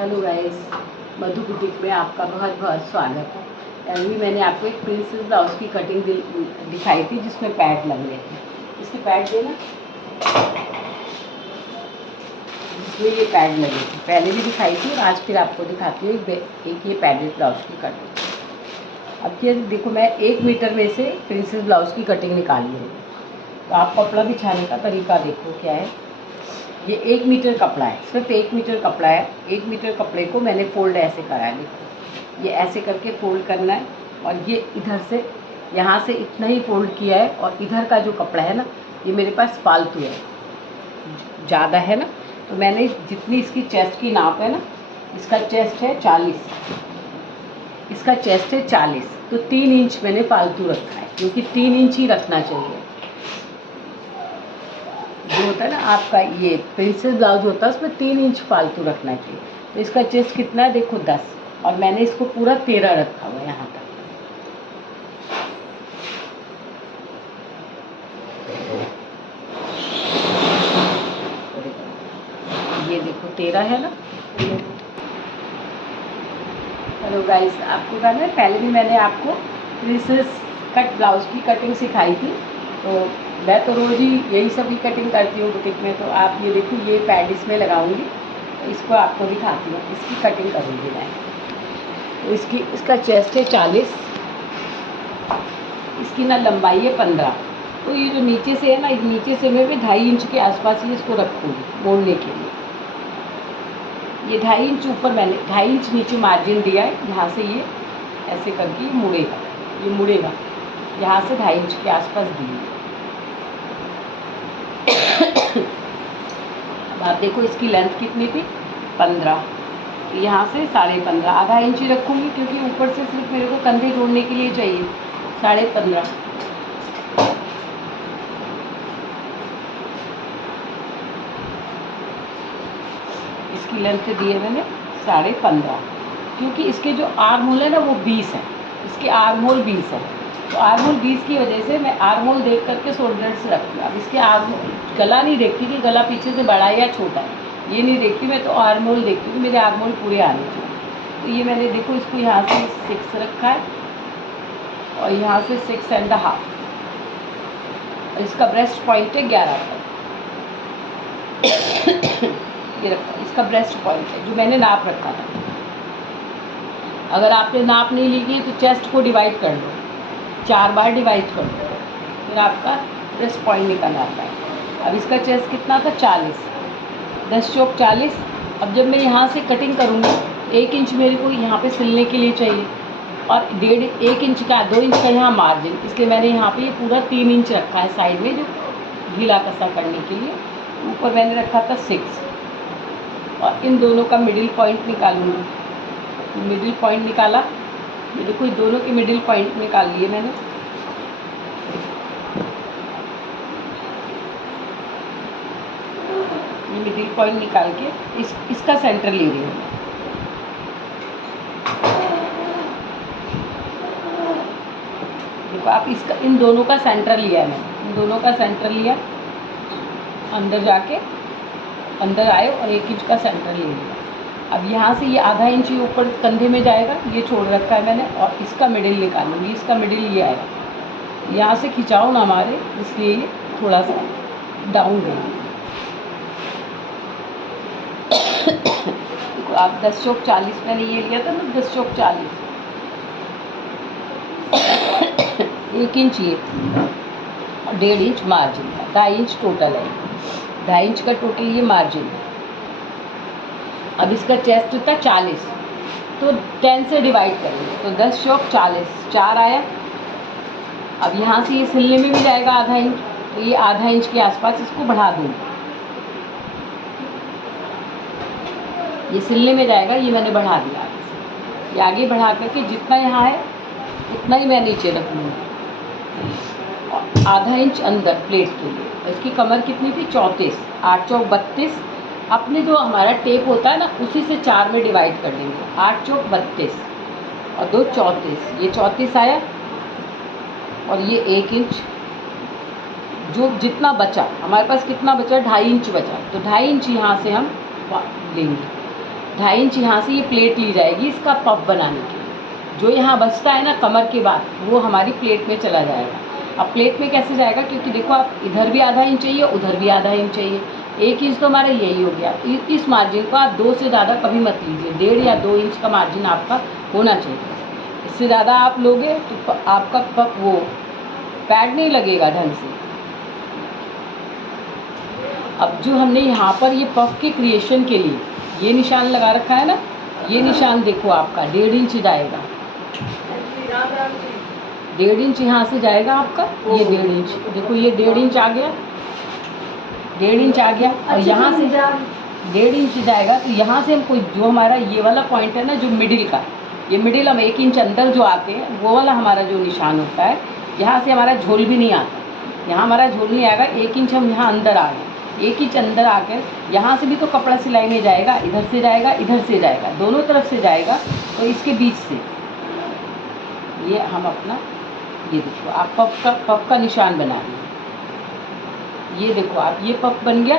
Hello guys, मधु boutique में आपका बहुत बहुत स्वागत है। अभी मैंने आपको एक प्रिंसेस ब्लाउज की कटिंग दिखाई थी जिसमें पैड लग रहे थे। इसके पैड देना, जिसमें ये पैड लगे थे पहले भी दिखाई थी और आज फिर आपको दिखाती हूँ एक ये पैडेड ब्लाउज की कटिंग। अब ये देखो, मैं 1 मीटर में से प्रिंसेस ब्लाउज की कटिंग निकाली है। तो आप कपड़ा बिछाने का तरीका देखो क्या है। ये 1 मीटर कपड़ा है, सिर्फ 1 मीटर कपड़ा है। 1 मीटर कपड़े को मैंने फोल्ड ऐसे करा है, देखो ये ऐसे करके फोल्ड करना है। और ये इधर से यहाँ से इतना ही फोल्ड किया है। और इधर का जो कपड़ा है ना, ये मेरे पास फालतू है, ज़्यादा है ना। तो मैंने जितनी इसकी चेस्ट की नाप है ना, इसका चेस्ट है 40, इसका चेस्ट है 40, तो 3 इंच मैंने फालतू रखा है, क्योंकि 3 इंच ही रखना चाहिए। जो होता है ना आपका ये प्रिंसेस ब्लाउज होता है, उसमें 3 इंच फालतू रखना चाहिए। तो इसका चेस्ट कितना है देखो 10, और मैंने इसको पूरा 13 रखा हुआ है यहाँ तक। ये देखो 13 है ना। हेलो गाइस, आपको कहना है पहले भी मैंने आपको प्रिंसेस कट ब्लाउज की कटिंग सिखाई थी। तो मैं तो रोज़ ही यही सब ही कटिंग करती हूँ बुटीक में। तो आप ये देखो, ये पैड इसमें लगाऊंगी, तो इसको आपको दिखाती हूँ, इसकी कटिंग करूँगी मैं। तो इसका चेस्ट है 40, इसकी ना लंबाई है 15। तो ये जो नीचे से है ना, नीचे से मैं भी 2.5 इंच के आसपास ही इसको रखूँगी मोड़ने के लिए। ये 2.5 इंच ऊपर, मैंने 2.5 इंच नीचे मार्जिन दिया है। यहाँ से ये ऐसे करके ये मुड़ेगा, यहाँ से 2.5 इंच के आसपास दिए। अब आप देखो इसकी लेंथ कितनी थी, 15। यहाँ से 15.5, आधा इंच ही रखूँगी, क्योंकि ऊपर से सिर्फ मेरे को कंधे जोड़ने के लिए चाहिए 15.5। इसकी लेंथ दी है मैंने 15.5, क्योंकि इसके जो आर्म होल है ना वो 20 है, इसके आर्म होल 20 है। तो आर्म होल 20 की वजह से मैं आर्म होल देख करके शोल्डर से रखती हूँ। अब इसके आर्म गला नहीं देखती कि गला पीछे से बड़ा है या छोटा है, ये नहीं देखती मैं। तो आर्म होल देखती हूँ, मेरे आर्म होल पूरे आने चाहिए। तो ये मैंने देखो इसको यहाँ से 6 रखा है, और यहाँ से 6.5। और इसका ब्रेस्ट पॉइंट है 11 पर। ये रखा, इसका ब्रेस्ट पॉइंट है जो मैंने नाप रखा था। अगर आपने नाप नहीं ली है तो चेस्ट को डिवाइड कर लो, 4 बार डिवाइड कर लो, फिर आपका ब्रेस्ट पॉइंट निकल आता है। अब इसका चेस्ट कितना था, 40, 10 चौक 40। अब जब मैं यहाँ से कटिंग करूँगी, 1 इंच मेरे को यहाँ पे सिलने के लिए चाहिए, और 1.5 इंच का 2 इंच का यहाँ मार्जिन, इसलिए मैंने यहाँ पे ये पूरा 3 इंच रखा है साइड में, जो ढीला कसा करने के लिए। ऊपर मैंने रखा था 6, और इन दोनों का मिडिल पॉइंट निकालूंगी। मिडिल पॉइंट निकाला, देखो दोनों के मिडिल पॉइंट निकाल लिए मैंने। ये मिडिल पॉइंट निकाल के इसका सेंटर ले रही हूँ। देखो आप इसका, इन दोनों का सेंटर लिया मैंने, इन दोनों का सेंटर लिया, अंदर जाके अंदर आए और 1 इंच का सेंटर ले लिया। अब यहाँ से ये आधा इंच ही ऊपर कंधे में जाएगा, ये छोड़ रखा है मैंने, और इसका मिडिल निकालूंगी। इसका मिडिल ये आएगा, यहाँ से खिंचाव ना मारे, इसलिए ये थोड़ा सा डाउन देंगे। देखो आप 10 चौक 40 मैंने ये लिया था ना, 10 चौक 40, 1 इंच ये, 1.5 इंच मार्जिन था, 2.5 इंच टोटल है, 2.5 इंच का टोटल ये मार्जिन है। अब इसका चेस्ट था 40, तो 10 से डिवाइड करेंगे, तो 10 चौक 40, 4 आया। अब यहाँ से ये सिलने में भी जाएगा आधा इंच, तो ये आधा इंच के आसपास इसको बढ़ा दूँगी। ये सिलने में जाएगा, ये मैंने बढ़ा दिया आगे से। ये आगे बढ़ा करके जितना यहाँ है उतना ही मैं नीचे रख लूँगी, और आधा इंच अंदर प्लेट के लिए। इसकी कमर कितनी थी, 34, 8 चौक 32। अपने जो हमारा टेप होता है ना, उसी से 4 में डिवाइड कर देंगे, 8 चौक 32 और 2 34, ये 34 आया। और ये 1 इंच, जो जितना बचा हमारे पास, कितना बचा, 2.5 इंच बचा, तो 2.5 इंच यहाँ से हम लेंगे। 2.5 इंच यहाँ से ये प्लेट ली जाएगी इसका पफ बनाने के लिए। जो यहाँ बचता है ना कमर के बाद, वो हमारी प्लेट में चला जाएगा। अब प्लेट में कैसे जाएगा, क्योंकि देखो आप इधर भी आधा इंच चाहिए, उधर भी आधा इंच चाहिए, 1 इंच तो हमारा यही हो गया। इस मार्जिन को आप 2 से ज़्यादा कभी मत लीजिए, 1.5 या 2 इंच का मार्जिन आपका होना चाहिए। इससे ज़्यादा आप लोगे तो आपका पफ वो पैड नहीं लगेगा ढंग से। अब जो हमने यहाँ पर ये पफ के क्रिएशन के लिए ये निशान लगा रखा है ना, ये निशान देखो आपका 1.5 इंच जाएगा, 1.5 इंच यहाँ से जाएगा आपका, ये 1.5 इंच, देखो ये 1.5 इंच आ गया, 1.5 इंच आ गया। और यहाँ से 1.5 इंच जाएगा तो यहाँ से हमको जो हमारा ये वाला पॉइंट है ना, जो मिडिल का, ये मिडिल हम 1 इंच अंदर जो आते हैं वो वाला हमारा जो निशान होता है, यहाँ से हमारा झोल भी नहीं आता, यहाँ हमारा झोल नहीं आएगा। 1 इंच हम यहाँ अंदर आ गए, 1 इंच अंदर आकर यहाँ से भी तो कपड़ा सिलाई में जाएगा, इधर से जाएगा, इधर से जाएगा, दोनों तरफ से जाएगा। तो इसके बीच से ये हम अपना, ये देखो आप पफ का निशान बना रहे, ये देखो आप, ये पफ बन गया।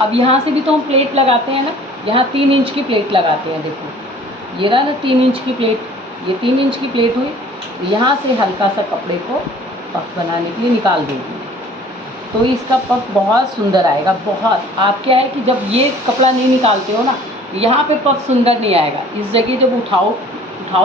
अब यहाँ से भी तो हम प्लेट लगाते हैं ना, यहाँ 3 इंच की प्लेट लगाते हैं, देखो ये रहा ना 3 इंच की प्लेट, ये 3 इंच की प्लेट हुई। यहाँ से हल्का सा कपड़े को पफ बनाने के लिए निकाल देंगे, तो इसका पफ बहुत सुंदर आएगा। बहुत, आप क्या है कि जब ये कपड़ा नहीं निकालते हो ना, यहाँ पे पफ सुंदर नहीं आएगा। इस जगह जब उठाओ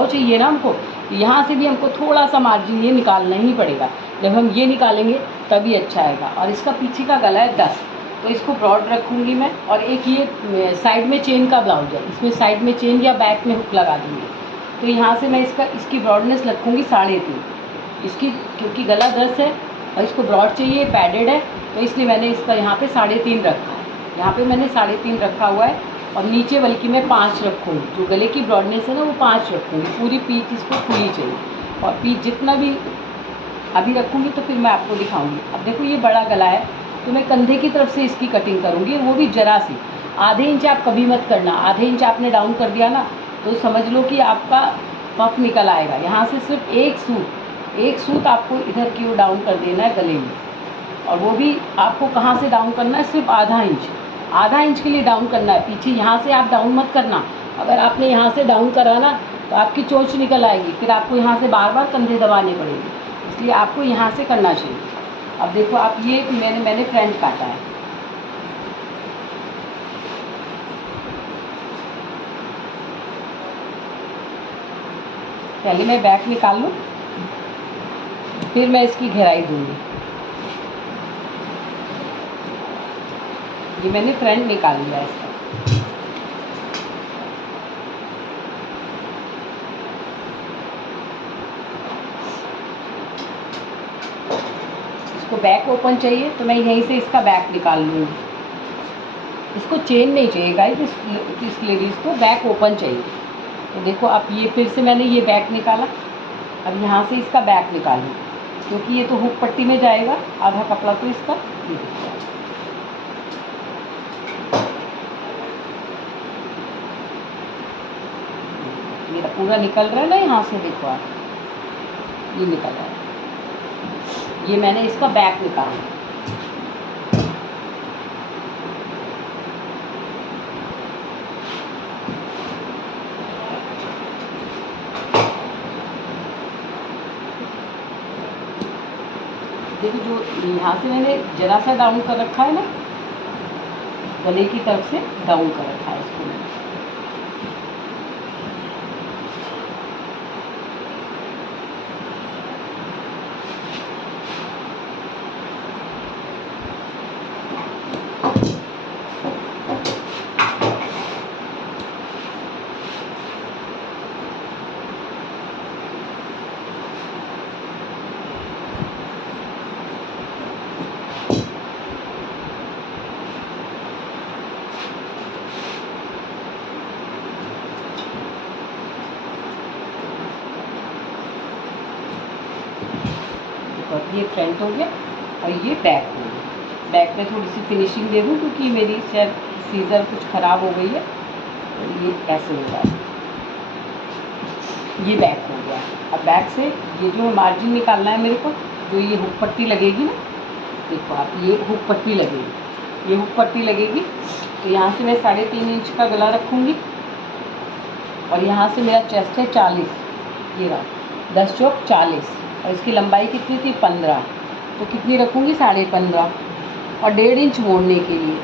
चाहिए ना हमको, यहाँ से भी हमको थोड़ा सा मार्जिन ये निकालना ही पड़ेगा। जब हम ये निकालेंगे तभी अच्छा आएगा। और इसका पीछे का गला है 10, तो इसको ब्रॉड रखूँगी मैं। और एक ये साइड में चेन का ब्लाउज है, इसमें साइड में चेन या बैक में हुक लगा दूँगी। तो यहाँ से मैं इसकी ब्रॉडनेस रखूँगी 3.5 इसकी, क्योंकि गला 10 है और इसको ब्रॉड चाहिए, पैडेड है, तो इसलिए मैंने इसका यहाँ पे 3.5 रखा है। यहाँ पे मैंने 3.5 रखा हुआ है। और नीचे बल्कि मैं 5 रखूँगी, जो गले की ब्रॉडनेस है ना वो 5 रखूँगी। पूरी पीच इसको खुली चाहिए, और पीच जितना भी अभी रखूँगी तो फिर मैं आपको दिखाऊँगी। अब देखो ये बड़ा गला है, तो मैं कंधे की तरफ से इसकी कटिंग करूँगी, वो भी ज़रा सी। ½ इंच आप कभी मत करना, ½ इंच आपने डाउन कर दिया ना तो समझ लो कि आपका पफ निकल आएगा। यहाँ से सिर्फ एक सूत आपको इधर की ओर डाउन कर देना है गले में, और वो भी आपको कहाँ से डाउन करना है, सिर्फ ½ इंच के लिए डाउन करना है। पीछे यहाँ से आप डाउन मत करना, अगर आपने यहाँ से डाउन करा ना तो आपकी चोंच निकल आएगी, फिर आपको यहाँ से बार बार कंधे दबाने पड़ेंगे, इसलिए आपको यहाँ से करना चाहिए। अब देखो आप, ये मैंने फ्रंट काटा है, पहले मैं बैक निकाल लूँ, फिर मैं इसकी गहराई दूँगी। ये मैंने फ्रंट निकाल लिया इसका। इसको बैक ओपन चाहिए तो मैं यहीं से इसका बैक निकाल लूँगी। इसको चेन नहीं चाहिए गाइस, इस लेडीज़ को बैक ओपन चाहिए। तो देखो अब ये फिर से मैंने ये बैक निकाला, अब यहाँ से इसका बैक निकालूँ, क्योंकि ये तो हुक पट्टी में जाएगा आधा कपड़ा, तो इसका ये पूरा निकल रहा है ना, यहाँ से देखो आप, ये निकल रहा है। ये मैंने इसका बैक निकाला। देखो जो यहाँ से मैंने जरा सा डाउन कर रखा है ना, गले की तरफ से डाउन कर रखा है इसको मैंने। ये फ्रंट हो गया और ये बैक हो गया। बैक में थोड़ी सी फिनिशिंग दे दूँ, क्योंकि मेरी शायद सीज़र कुछ ख़राब हो गई है, तो ये ऐसे होगा। ये बैक हो गया। अब बैक से ये जो मार्जिन निकालना है मेरे को, जो ये हुक पट्टी लगेगी ना, देखो आप, ये हुक पट्टी लगेगी, ये हुक पट्टी लगेगी। तो यहाँ से मैं 3.5 इंच का गला रखूँगी, और यहाँ से मेरा चेस्ट है 40, ये रहा 10 चौक 40, और इसकी लंबाई कितनी थी 15, तो कितनी रखूँगी 15.5, और 1.5 इंच मोड़ने के लिए,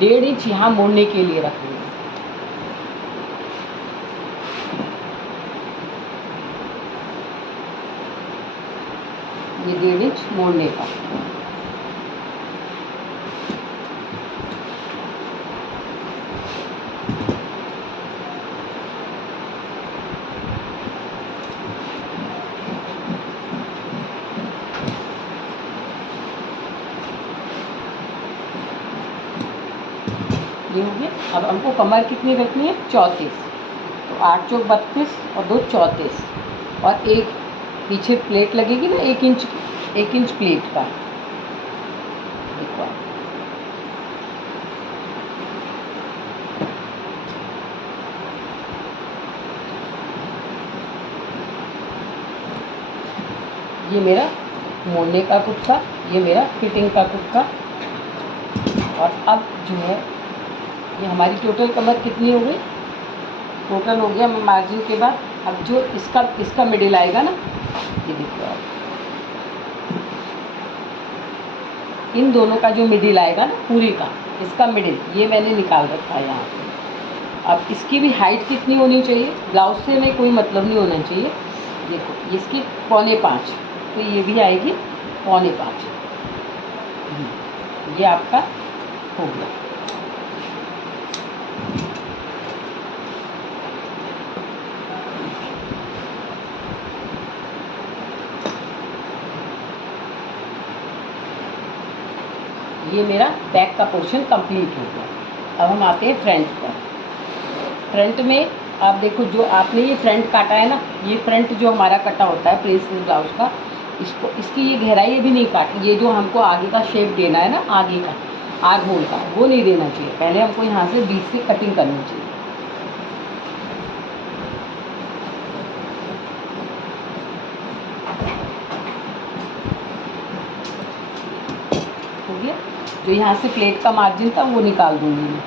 1.5 इंच यहाँ मोड़ने के लिए रखूँगी। ये 1.5 इंच मोड़ने का। ये हो गया। अब हमको कमर कितनी रखनी है 34, तो 8 चौक 32 और 2 34, और एक पीछे प्लेट लगेगी ना 1 इंच की, 1 इंच प्लेट का, देखो आप। ये मेरा मोड़ने का कुर्ता, ये मेरा फिटिंग का कुर्ता। और अब जो है ये हमारी टोटल कमर कितनी हो गई, टोटल हो गया मार्जिन के बाद। अब जो इसका मिडिल आएगा ना, ये देखो आप, इन दोनों का जो मिडिल आएगा ना पूरी का, इसका मिडिल ये मैंने निकाल रखा है यहाँ पे। अब इसकी भी हाइट कितनी होनी चाहिए, ब्लाउज से में कोई मतलब नहीं होना चाहिए। देखो इसकी 4.25, तो ये भी आएगी 4.25, ये आपका हो गया। ये मेरा बैक का पोर्शन कंप्लीट हो गया। अब हम आते हैं फ्रंट पर। फ्रंट में आप देखो, जो आपने ये फ्रंट काटा है ना, ये फ्रंट जो हमारा कटा होता है प्रिंसेस ब्लाउज का, इसकी ये गहराई भी नहीं काटी। ये जो हमको आगे का शेप देना है ना, आगे का आग होल का, वो नहीं देना चाहिए। पहले हमको यहाँ से बीच से कटिंग करनी चाहिए। हो गया। जो यहाँ से प्लेट का मार्जिन था वो निकाल दूंगी मैं।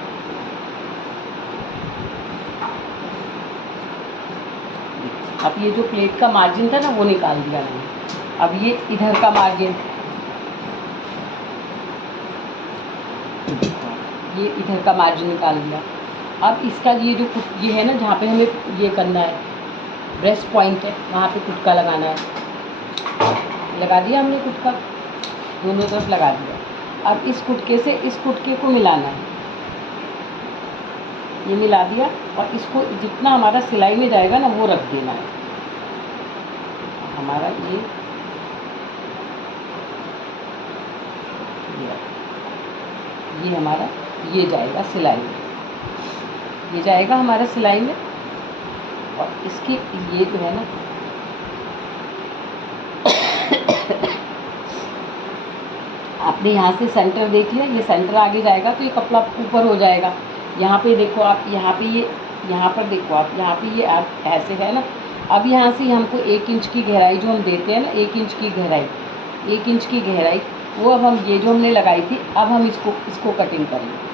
अब ये जो प्लेट का मार्जिन था ना वो निकाल दिया मैंने। अब ये इधर का मार्जिन, ये इधर का मार्जिन निकाल दिया। अब इसका ये जो ये है ना, जहाँ पे हमें ये करना है, ब्रेस्ट पॉइंट है, वहाँ पे कुटका लगाना है। लगा दिया हमने कुटका, दोनों तरफ लगा दिया। अब इस कुटके से इस कुटके को मिलाना है, ये मिला दिया, और इसको जितना हमारा सिलाई में जाएगा ना वो रख देना है। हमारा ये हमारा ये जाएगा सिलाई में, ये जाएगा हमारा सिलाई में। और इसकी ये जो है ना आपने यहाँ से सेंटर देख लिया, ये सेंटर आगे जाएगा तो ये कपड़ा ऊपर हो जाएगा। यहाँ पे देखो आप, यहाँ पे ये, यहाँ पर देखो आप, यहाँ पे ये ऐसे है ना। अब यहाँ से हमको 1 इंच की गहराई जो हम देते हैं ना, 1 इंच की गहराई, 1 इंच की गहराई, वो अब हम ये जो हमने लगाई थी, अब हम इसको कटिंग करेंगे।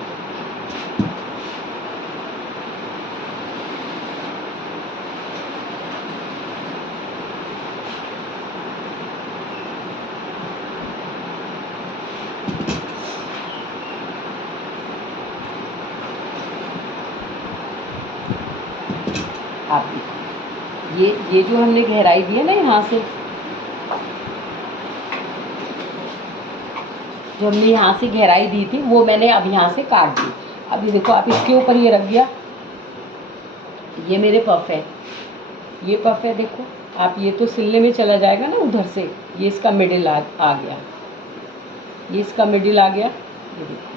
आप देखो, ये जो हमने गहराई दी है ना, यहाँ से जो हमने यहाँ से गहराई दी थी वो मैंने अब यहाँ से काट दी। अभी देखो आप, इसके ऊपर ये रख दिया, ये मेरे पफ है, ये पफ है। देखो आप, ये तो सिलने में चला जाएगा ना उधर से, ये इसका मिडिल आ गया, ये इसका मिडिल आ गया। ये देखो,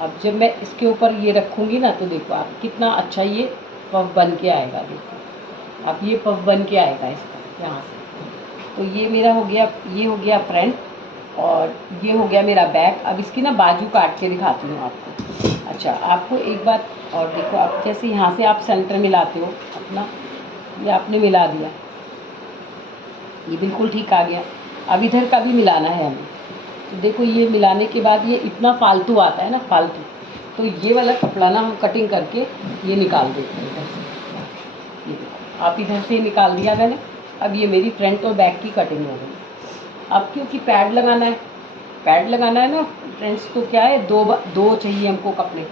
अब जब मैं इसके ऊपर ये रखूँगी ना, तो देखो आप कितना अच्छा ये पफ बन के आएगा। देखो अब ये पफ बन के आएगा इसका यहाँ से। तो ये मेरा हो गया, ये हो गया फ्रंट, और ये हो गया मेरा बैक। अब इसकी ना बाजू काट के दिखाती हूँ आपको। अच्छा, आपको एक बात और देखो, आप जैसे यहाँ से आप सेंटर मिलाते हो अपना, ये आपने मिला दिया, ये बिल्कुल ठीक आ गया। अब इधर का भी मिलाना है हमें। तो देखो, ये मिलाने के बाद ये इतना फालतू आता है ना, फालतू, तो ये वाला कपड़ा ना हम कटिंग करके ये निकाल देते हैं इधर से। ये देखो, आप इधर से निकाल दिया मैंने। अब ये मेरी फ्रंट और बैक की कटिंग हो गई। अब क्योंकि पैड लगाना है ना फ्रेंड्स, तो क्या है, दो चाहिए हमको कपड़े।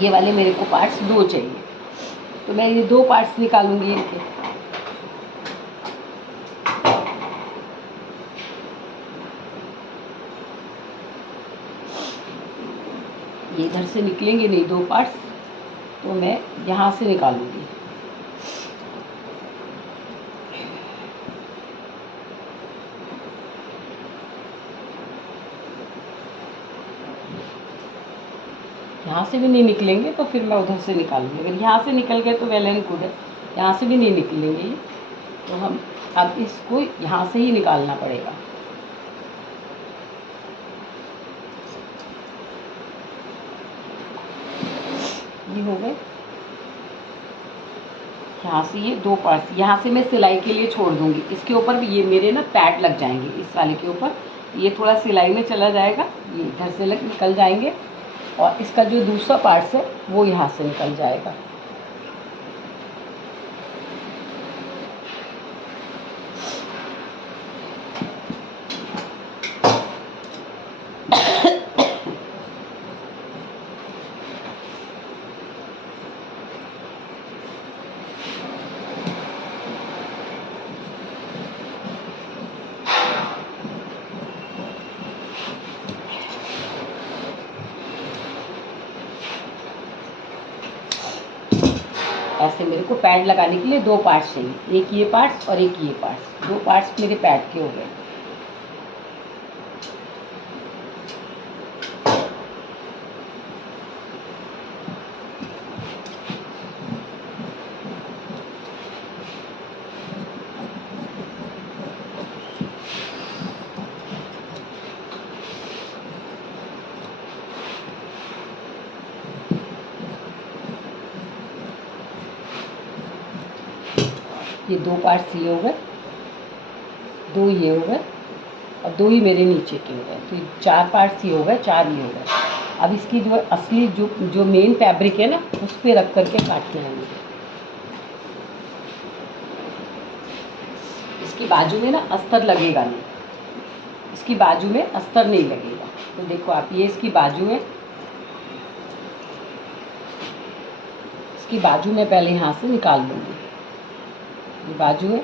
ये वाले मेरे को पार्ट्स 2 चाहिए, तो मैं ये 2 पार्ट्स निकालूंगी इनके। ये इधर से निकलेंगे नहीं 2 पार्ट्स, तो मैं यहाँ से निकालूंगी। यहाँ से भी नहीं निकलेंगे तो फिर मैं उधर से निकालूंगी। अगर यहाँ से निकल गए तो वेल एंड गुड है, यहाँ से भी नहीं निकलेंगे ये, तो हम अब इसको यहाँ से ही निकालना पड़ेगा। ये हो गए। यहाँ से ये 2 पार्ट्स, यहाँ से मैं सिलाई के लिए छोड़ दूँगी। इसके ऊपर भी ये मेरे ना पैड लग जाएंगे, इस वाले के ऊपर ये थोड़ा सिलाई में चला जाएगा, ये इधर से निकल जाएंगे, और इसका जो दूसरा पार्ट्स है वो यहाँ से निकल जाएगा। ऐसे मेरे को पैड लगाने के लिए 2 पार्ट्स चाहिए, एक ये पार्ट्स और एक ये पार्ट्स। 2 पार्ट्स मेरे पैड के हो गए। ये 2 पार्ट्स ये हो गए, 2 ये हो गए, और 2 ही मेरे नीचे के हो गए, तो 4 पार्ट्स ये हो गए, 4 ये हो गए। अब इसकी जो असली जो मेन फैब्रिक है ना, उस पर रख करके काटना है मुझे। इसकी बाजू में ना अस्तर लगेगा नहीं, इसकी बाजू में अस्तर नहीं लगेगा। तो देखो आप, ये इसकी बाजू है, इसकी बाजू में पहले यहाँ से निकाल लूँगी। ये बाजू है,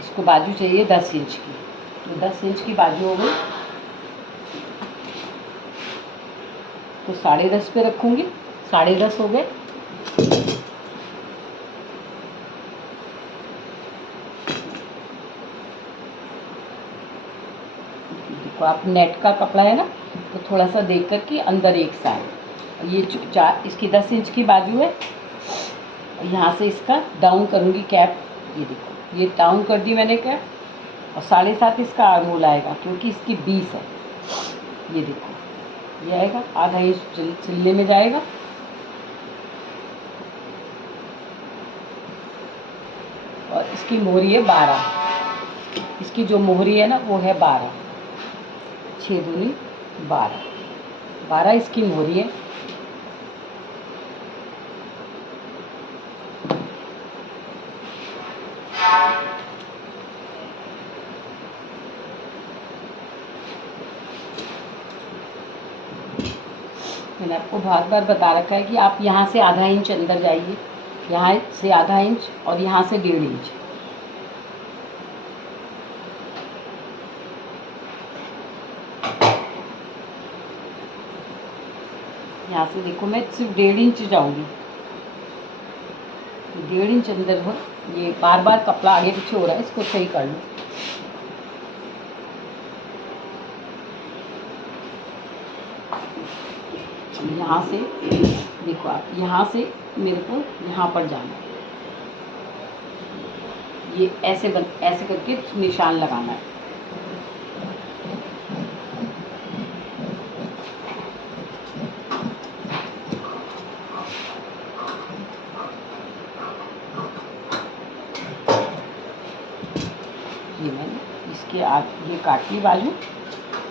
इसको बाजू चाहिए 10 इंच की, तो 10 इंच की बाजू हो गई, तो 10.5 पे रखूँगी, 10.5 हो गए। देखो आप, नेट का कपड़ा है ना, तो थोड़ा सा देख कर के अंदर एक साइड, ये 4 इसकी 10 इंच की बाजू है, यहाँ से इसका डाउन करूँगी कैप। ये देखो, ये डाउन कर दी मैंने कैप, और 7.5 इसका आर्महोल आएगा, क्योंकि इसकी 20 है। ये देखो, ये आएगा आधा इंच चिल्ले में जाएगा, और इसकी मोहरी है 12। इसकी जो मोहरी है ना वो है 12, 6 दूनी 12 इसकी मोहरी है। मैंने आपको बहुत बार बता रखा है कि आप यहाँ से आधा इंच अंदर जाइए, यहाँ से आधा इंच, और यहाँ से 1.5 इंच। यहाँ से देखो, मैं सिर्फ 1.5 इंच जाऊँगी, 1.5 इंच अंदर हो। ये बार बार कपड़ा आगे पीछे हो रहा है, इसको सही कर लो। यहाँ से देखो आप, यहाँ से मेरे को यहाँ पर जाना है, ये ऐसे ऐसे करके निशान लगाना है। ये मैंने इसके ये काट ली बाजू,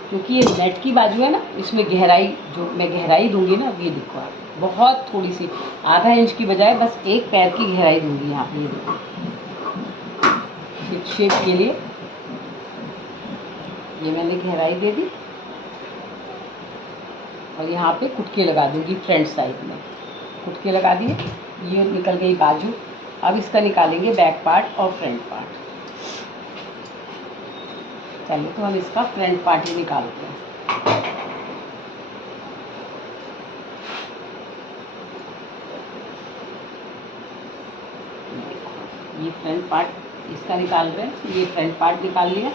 क्योंकि ये नेट की बाजू है ना, इसमें गहराई जो मैं गहराई दूंगी ना, ये देखो आप, बहुत थोड़ी सी, आधा इंच की बजाय बस एक पैर की गहराई दूंगी यहाँ पे। ये देखो शेप के लिए ये मैंने गहराई दे दी, और यहाँ पे कुटके लगा दूंगी फ्रंट साइड में, कुटके लगा दिए। ये निकल गई बाजू। अब इसका निकालेंगे बैक पार्ट और फ्रंट पार्ट। चलिए तो हम इसका फ्रंट पार्ट ही निकालते हैं। ये फ्रंट पार्ट इसका निकाल रहे हैं, ये फ्रंट पार्ट निकाल लिया।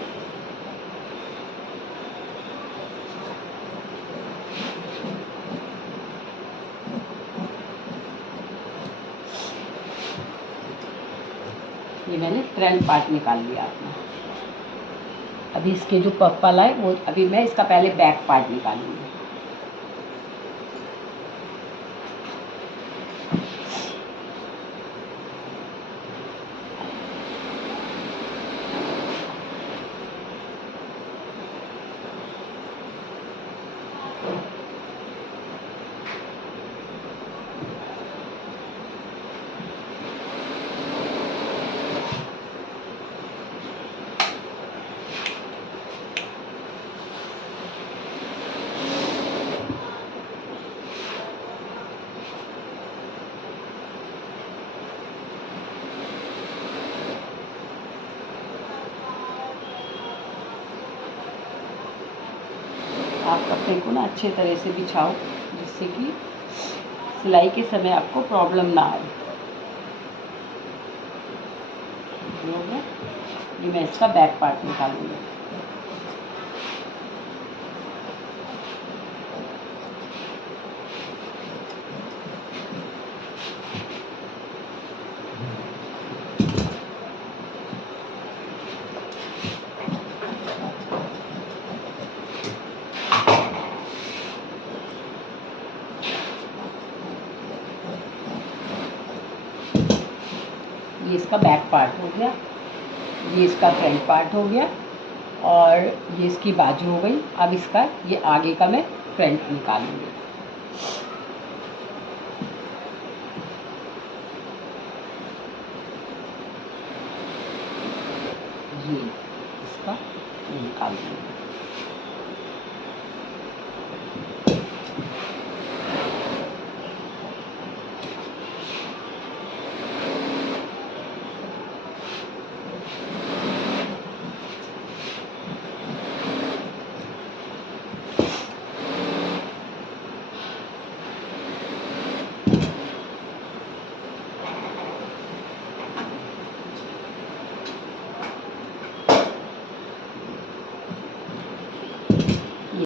ये मैंने फ्रंट पार्ट निकाल लिया अपना। अभी इसके जो पफ वाला है वो, अभी मैं इसका पहले बैक पार्ट निकालूंगी। आप कपड़े को ना अच्छे तरह से बिछाओ, जिससे कि सिलाई के समय आपको प्रॉब्लम ना आए। हो गया। ये मैं इसका बैक पार्ट निकालूंगी। ये इसका बैक पार्ट हो गया, ये इसका फ्रंट पार्ट हो गया, और ये इसकी बाजू हो गई। अब इसका ये आगे का मैं फ्रंट निकालूंगी। ये इसका निकाल दूंगी।